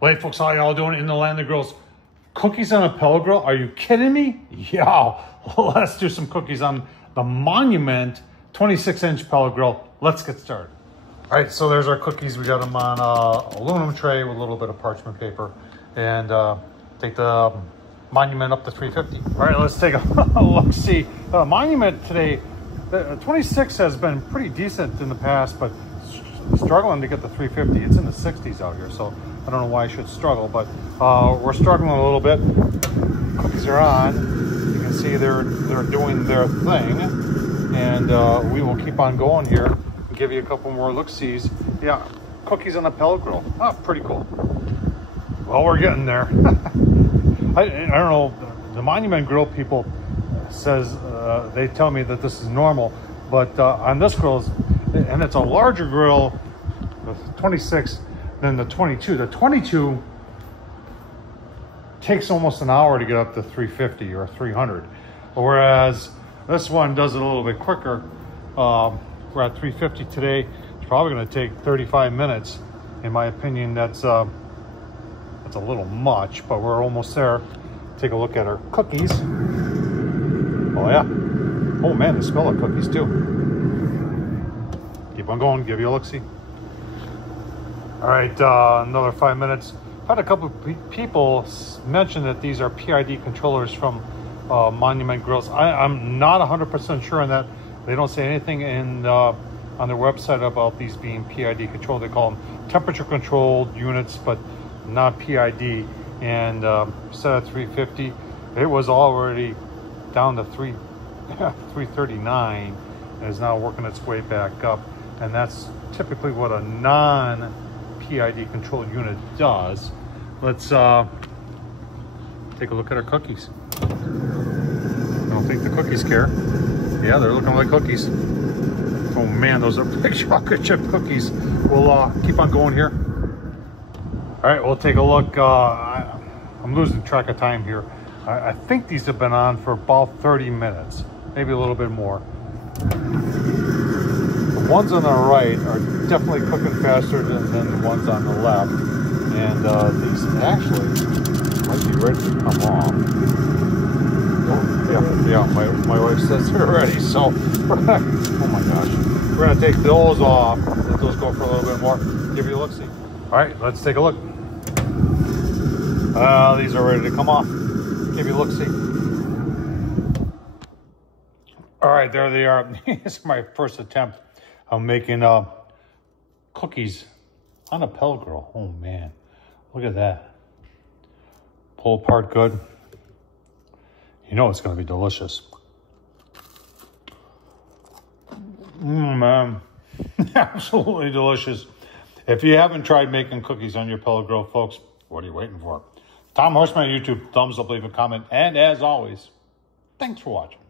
Well, hey folks, how y'all doing in the land of grills? Cookies on a pellet grill? Are you kidding me? Yeah, let's do some cookies on the Monument 26-inch pellet grill. Let's get started. All right, so there's our cookies. We got them on an aluminum tray with a little bit of parchment paper, and take the Monument up to 350. All right, let's take a look. See, Monument today, the 26 has been pretty decent in the past, but struggling to get the 350. It's in the 60s out here, so I don't know why I should struggle, but we're struggling a little bit. Cookies are on. You can see they're doing their thing, and we will keep on going here and give you a couple more look-sees. Yeah, cookies on a pellet grill. Oh, pretty cool. Well, we're getting there. I don't know. The Monument Grill people says they tell me that this is normal, but on this grill, and it's a larger grill, the 26, than the 22. The 22 takes almost an hour to get up to 350 or 300, whereas this one does it a little bit quicker. We're at 350 today. It's probably going to take 35 minutes. In my opinion, that's a little much, but we're almost there. Take a look at our cookies. Oh yeah. Oh man, they smell like cookies too. Keep on going, give you a look-see. All right, another 5 minutes. I've had a couple of people mention that these are PID controllers from Monument Grills. I'm not 100% sure on that. They don't say anything in on their website about these being PID controlled. They call them temperature controlled units, but not PID. And set at 350. It was already down to 339 and is now working its way back up. And that's typically what a non-PID controlled unit does. Let's take a look at our cookies. I don't think the cookies care. Yeah, they're looking like cookies. Oh man, those are big chocolate chip cookies. We'll keep on going here. All right, we'll take a look. I'm losing track of time here. I think these have been on for about 30 minutes, maybe a little bit more. The ones on the right are definitely cooking faster than the ones on the left. And these actually might be ready to come off. Oh, yeah, my wife says they're ready. So, oh my gosh. We're gonna take those off, let those go for a little bit more, give you a look-see. All right, let's take a look. These are ready to come off. Give you a look-see. All right, there they are. This is my first attempt of making cookies on a pellet grill. Oh man, look at that. Pull apart good. You know it's gonna be delicious. Man, absolutely delicious. If you haven't tried making cookies on your pellet grill, folks, what are you waiting for? Tom Horsman on YouTube, thumbs up, leave a comment, and as always, thanks for watching.